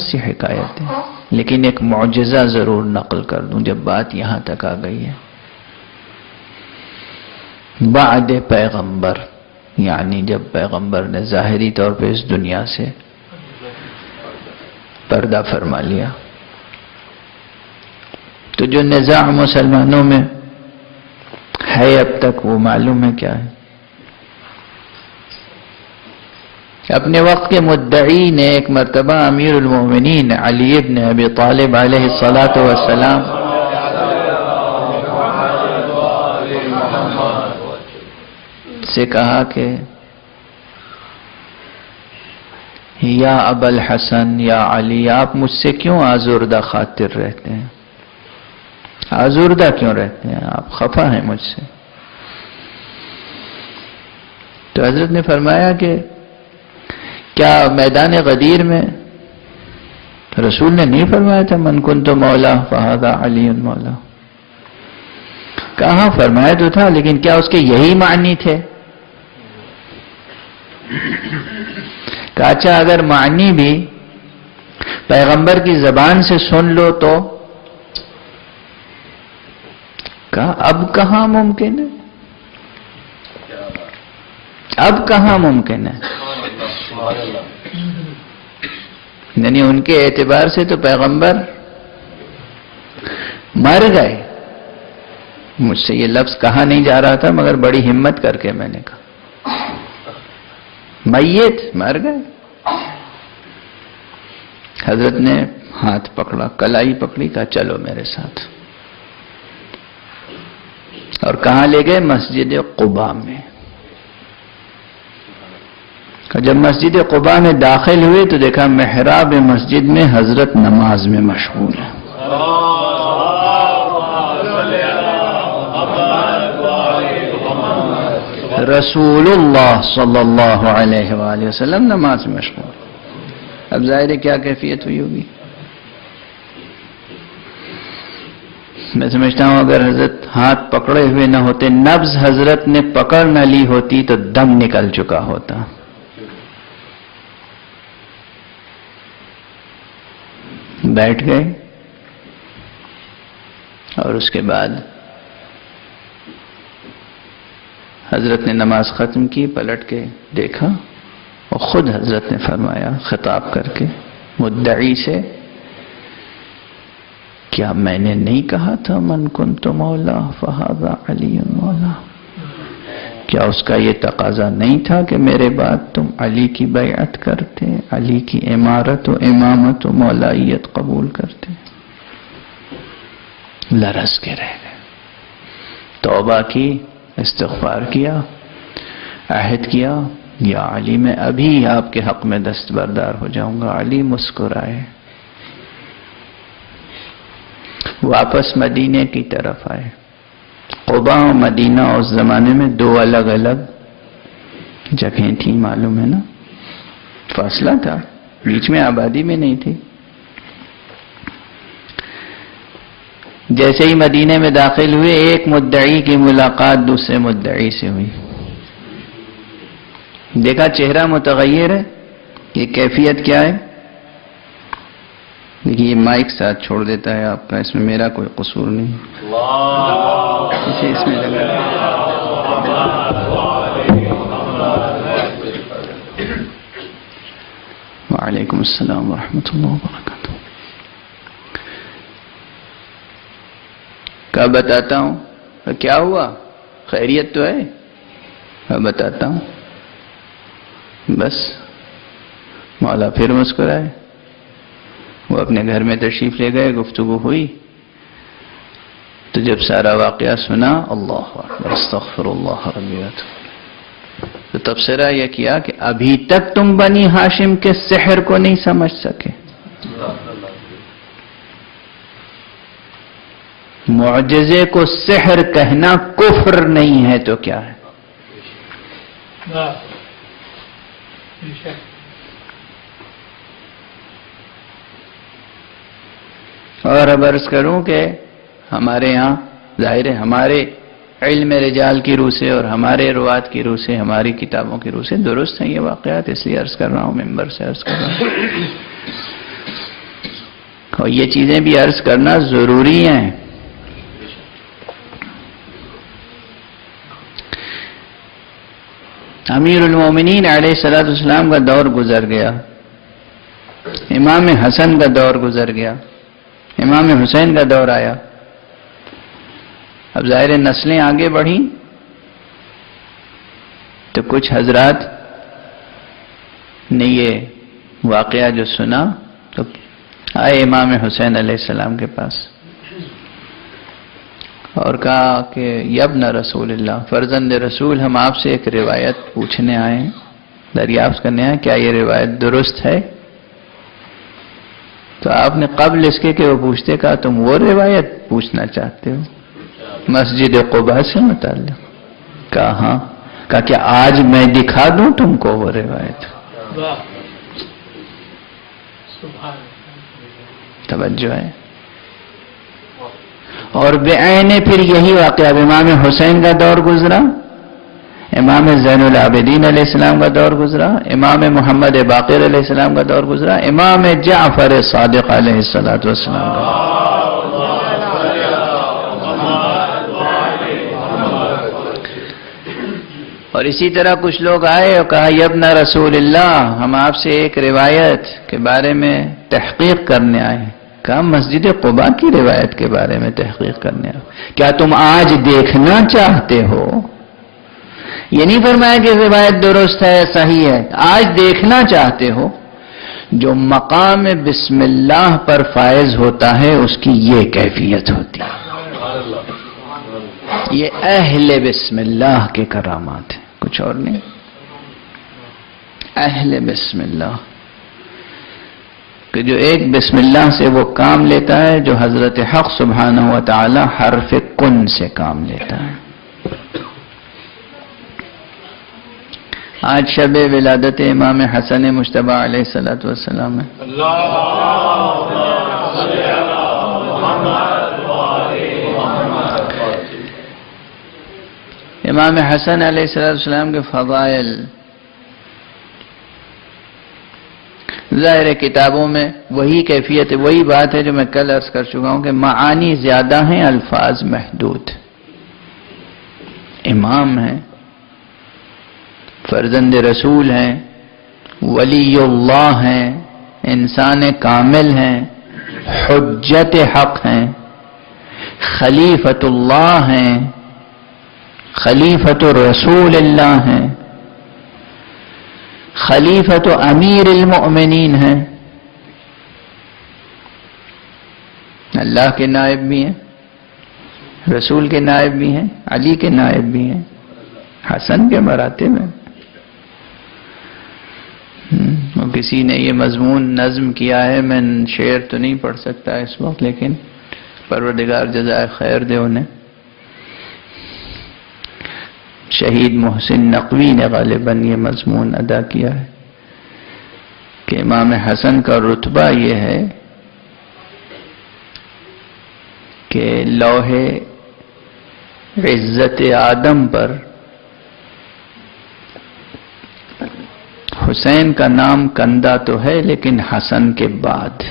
سی حکایتیں، لیکن ایک معجزہ ضرور نقل کر دوں جب بات یہاں تک آ گئی ہے۔ بعد پیغمبر، یعنی جب پیغمبر نے ظاہری طور پہ اس دنیا سے پردہ فرما لیا، تو جو نزاع مسلمانوں میں ہے اب تک وہ معلوم ہے کیا ہے؟ اپنے وقت کے مدعی نے ایک مرتبہ امیر المومنین علی ابن ابی طالب علیہ الصلاۃ والسلام سے کہا کہ یا ابا الحسن، یا علی، آپ مجھ سے کیوں آزردہ خاطر رہتے ہیں؟ آزردہ کیوں رہتے ہیں؟ آپ خفا ہیں مجھ سے؟ تو حضرت نے فرمایا کہ کیا میدان غدیر میں رسول نے نہیں فرمایا تھا من کنت مولا فہذا علی مولا؟ کہاں فرمایا تو تھا، لیکن کیا اس کے یہی معنی تھے؟ کہا اچھا اگر معنی بھی پیغمبر کی زبان سے سن لو تو؟ کہا اب کہاں ممکن ہے، اب کہاں ممکن ہے؟ یعنی ان کے اعتبار سے تو پیغمبر مر گئے۔ مجھ سے یہ لفظ کہا نہیں جا رہا تھا مگر بڑی ہمت کر کے میں نے کہا، میت مر گئے۔ حضرت نے ہاتھ پکڑا، کلائی پکڑی، کہا چلو میرے ساتھ، اور کہاں لے گئے؟ مسجد قباء میں۔ جب مسجد قباء میں داخل ہوئے تو دیکھا محراب مسجد میں حضرت نماز میں مشغول ہیں۔ رسول اللہ صلی اللہ علیہ وآلہ وسلم نماز میں مشغول۔ اب ظاہر ہے کیا کیفیت ہوئی ہوگی؟ میں سمجھتا ہوں اگر حضرت ہاتھ پکڑے ہوئے نہ ہوتے، نبض حضرت نے پکڑ نہ لی ہوتی تو دم نکل چکا ہوتا۔ بیٹھ گئے اور اس کے بعد حضرت نے نماز ختم کی، پلٹ کے دیکھا اور خود حضرت نے فرمایا خطاب کر کے مدعی سے، کیا میں نے نہیں کہا تھا من کنت مولا فہذا علی مولا؟ کیا اس کا یہ تقاضا نہیں تھا کہ میرے بعد تم علی کی بیعت کرتے، علی کی امارت و امامت و مولائیت قبول کرتے؟ لرز کے رہ گئے، توبہ کی، استغفار کیا، عہد کیا، یا علی میں ابھی آپ کے حق میں دستبردار ہو جاؤں گا۔ علی مسکرائے، واپس مدینے کی طرف آئے۔ قباء و مدینہ اس زمانے میں دو الگ الگ جگہیں تھیں، معلوم ہے نا، فاصلہ تھا، بیچ میں آبادی میں نہیں تھی۔ جیسے ہی مدینے میں داخل ہوئے ایک مدعی کی ملاقات دوسرے مدعی سے ہوئی، دیکھا چہرہ متغیر ہے، یہ کیفیت کیا ہے؟ دیکھیے یہ مائک ساتھ چھوڑ دیتا ہے آپ کا، اس میں میرا کوئی قصور نہیں، اسے اس میں لگا۔ وعلیکم السلام ورحمۃ اللہ وبرکاتہ۔ کیا بتاتا ہوں؟ کیا ہوا؟ خیریت تو ہے؟ میں بتاتا ہوں۔ بس مولا پھر مسکرائے، وہ اپنے گھر میں تشریف لے گئے، گفتگو ہوئی، تو جب سارا واقعہ سنا، اللہ اکبر استغفر اللہ ربی تو تبصرہ یہ کیا کہ ابھی تک تم بنی ہاشم کے سحر کو نہیں سمجھ سکے۔ معجزے کو سحر کہنا کفر نہیں ہے تو کیا ہے؟ اور اب عرض کروں کہ ہمارے یہاں ظاہر ہے ہمارے علم رجال کی روح سے اور ہمارے روات کی روح سے، ہماری کتابوں کی روح سے درست ہیں یہ واقعات، اس لیے عرض کر رہا ہوں، ممبر سے عرض کر رہا ہوں۔ اور یہ چیزیں بھی عرض کرنا ضروری ہیں. امیر المومنین علیہ الصلوۃ والسلام کا دور گزر گیا، امام حسن کا دور گزر گیا، امام حسین کا دور آیا. اب ظاہر نسلیں آگے بڑھیں تو کچھ حضرات نے یہ واقعہ جو سنا تو آئے امام حسین علیہ السلام کے پاس اور کہا کہ یبن رسول اللہ، فرزند رسول، ہم آپ سے ایک روایت پوچھنے آئے ہیں، دریافت کرنے آئے، کیا یہ روایت درست ہے؟ تو آپ نے قبل اس کے کہ وہ پوچھتے کہا تم وہ روایت پوچھنا چاہتے ہو مسجد قباء سے متعلق؟ کہا ہاں. کہا کہ آج میں دکھا دوں تم کو وہ روایت. توجہ ہے. اور بعین پھر یہی واقعہ امام حسین کا دور گزرا، امام زین العابدین علیہ السلام کا دور گزرا، امام محمد باقر علیہ السلام کا دور گزرا، امام جعفر صادق علیہ السلام کا. اور اسی طرح کچھ لوگ آئے اور کہا یبن رسول اللہ، ہم آپ سے ایک روایت کے بارے میں تحقیق کرنے آئے ہیں. کہا مسجد قباء کی روایت کے بارے میں تحقیق کرنے آئے، کیا تم آج دیکھنا چاہتے ہو؟ یہ نہیں فرمایا کہ روایت درست ہے صحیح ہے، آج دیکھنا چاہتے ہو. جو مقام بسم اللہ پر فائز ہوتا ہے اس کی یہ کیفیت ہوتی ہے. یہ اہل بسم اللہ کے کرامات ہیں، کچھ اور نہیں. اہل بسم اللہ کہ جو ایک بسم اللہ سے وہ کام لیتا ہے جو حضرت حق سبحانہ و تعالی حرف کن سے کام لیتا ہے. آج شب ولادت امام حسن مجتبی علیہ السلام ہے. امام حسن علیہ السلام کے فضائل ظاہر کتابوں میں وہی کیفیت ہے، وہی بات ہے جو میں کل عرض کر چکا ہوں کہ معانی زیادہ ہیں، الفاظ محدود. امام ہیں، فرزند رسول ہیں، ولی اللہ ہیں، انسان کامل ہیں، حجت حق ہیں، خلیفۃ اللہ ہیں، خلیفۃ رسول اللہ ہیں، خلیفۃ امیر المؤمنین ہیں، اللہ کے نائب بھی ہیں، رسول کے نائب بھی ہیں، علی کے نائب بھی ہیں، حسن کے مراتب ہیں. کسی نے یہ مضمون نظم کیا ہے، میں شعر تو نہیں پڑھ سکتا اس وقت، لیکن پروردگار جزائے خیر دے انہیں. شہید محسن نقوی نے غالباً یہ مضمون ادا کیا ہے کہ امام حسن کا رتبہ یہ ہے کہ لوح عزت آدم پر حسین کا نام کندہ تو ہے لیکن حسن کے بعد